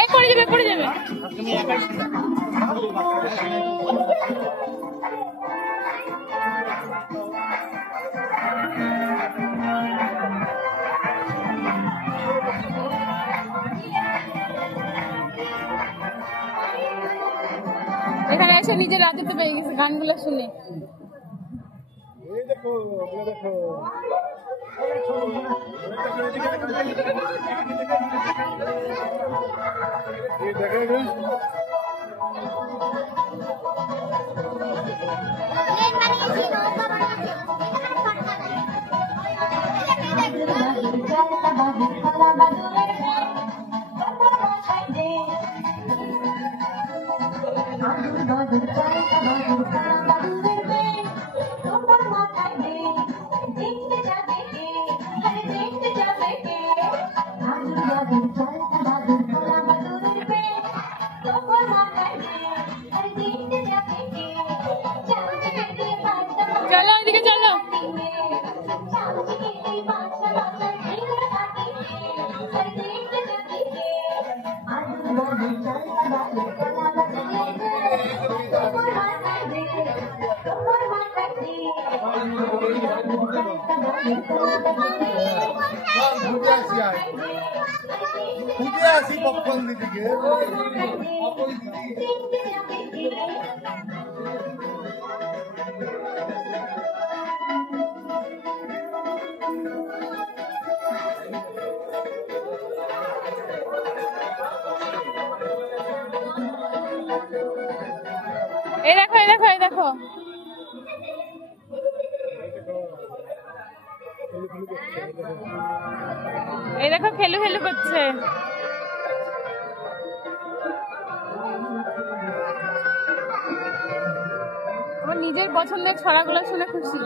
এই পড়ে যাবে পড়ে যাবে। তুমি একাই এখানে এসে নিজের রাজত্ব পেয়ে গেছে গানগুলো শুনে। এই দেখো দেখো চলো ওইদিকে চলো। আসি পপকর্ন দিদিকে এই দেখো এই দেখো এই দেখো এই দেখো খেলু খেলু করছে। আমার নিজের পছন্দের ছড়াগুলো শুনে খুশি।